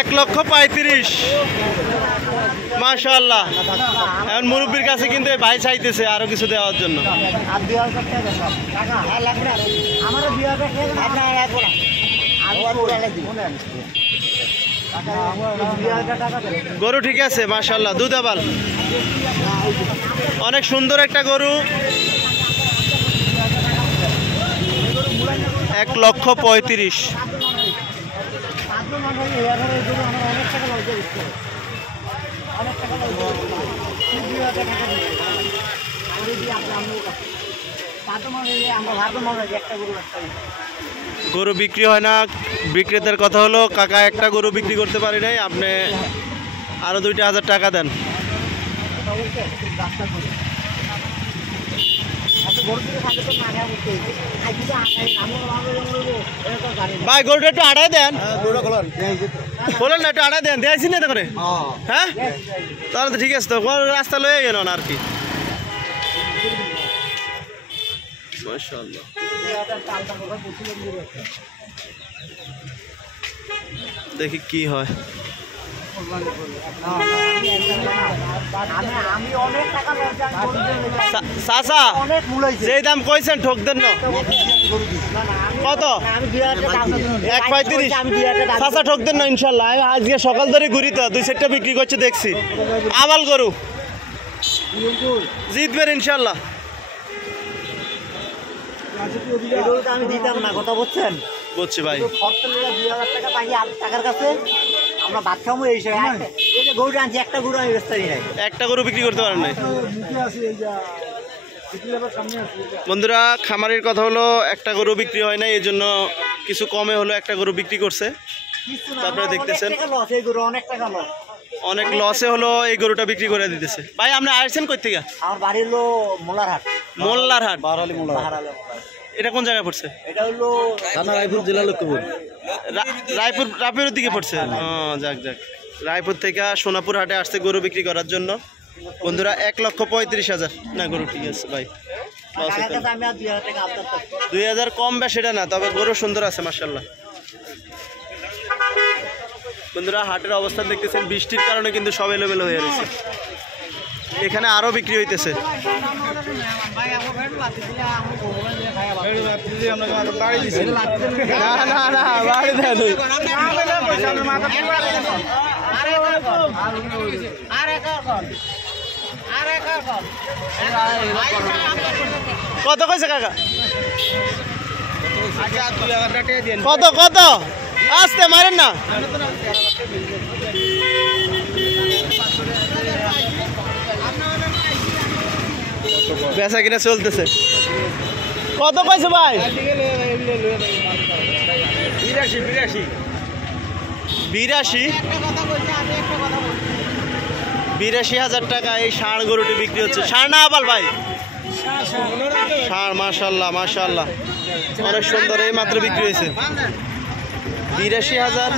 1,35,000 মাশাআল্লাহ। এখন মুরব্বির কাছে কিন্তু ভাই চাইতেছে আরো কিছু দেওয়ার জন্য। গরু ঠিক আছে মাশাআল্লাহ, দুধাবাল, অনেক সুন্দর একটা গরু। 1,35,000। গরু বিক্রি হয় না, বিক্রেতার কথা হলো কাকা একটা গরু বিক্রি করতে পারি নাই, আপনি আরো 2,000 টাকা দেন। ভাই গরুটা একটু আড়াই দেন, বলেন না একটু আড়াই দেন, দিয়েছি না করে। হ্যাঁ তাহলে তো ঠিক আছে, তো রাস্তা লয়ে গেল না আর কি। মাশাআল্লাহ, দেখি কি হয়। চাচা যে দাম কইছেন ঠক দেন না, কত? 1,35,000। চাচা ঠক দেন না ইনশাল্লাহ। আজকে সকাল ধরে ঘুরি তো 2-4টা বিক্রি করছে দেখছি। আবাল গরু, জিতবেন ইনশাল্লাহ। আমি দিতাম না, কথা বলছেন? বুঝছি ভাই, 2,000 টাকা পাই টাকার কাছে আমরা ভাত খাবো। এই গরুটা আনছি, একটা গরু আমি ব্যস্ত নাই, একটা গরু বিক্রি করতে পারেন নাই। বন্ধুরা খামারের কথা হলো একটা গরু বিক্রি হয় না, এই জন্য কিছু কমে হলো একটা গরু বিক্রি করছে। আপনারা দেখতেছেন অনেক লসে হলো এই গরুটা বিক্রি করে দিতেছে। ভাই আপনি আসছেন কই থেকে? আমার বাড়ি হলো মোল্লারহাট। মোল্লারহাট, মোল্লারহাট। এটা কোন জায়গায় পড়ছে? এটা হলো থানা রায়পুর, জেলা লক্ষ্মীপুর। রায়পুরের দিকে পড়ছে। যাক যাক, রায়পুর থেকে সোনাপুর হাটে আসছে গরু বিক্রি করার জন্য। বন্ধুরা 1,35,000 না গরু ঠিক আছে ভাই। 2,000 কম বা সেটা না, তবে গরু সুন্দর আছে মাশাআল্লাহ। বন্ধুরা হাটের অবস্থা দেখতেছেন, বৃষ্টির কারণে কিন্তু সব এলোমেলো হয়ে গেছে। এখানে আরো বিক্রি হইতেছে। কত কইছে কাকা? কত কত? আসতে মারেন না। বেচা কিনা চলতেছে। কত কইছে ভাই? 82,000 টাকা এই ষাঁড় গরুটি বিক্রি হচ্ছে। ষাঁড় না আবাল ভাই? ষাঁড় মাশাআল্লাহ মাশাআল্লাহ, অনেক সুন্দর, এই মাত্র বিক্রি হয়েছে। 82,000।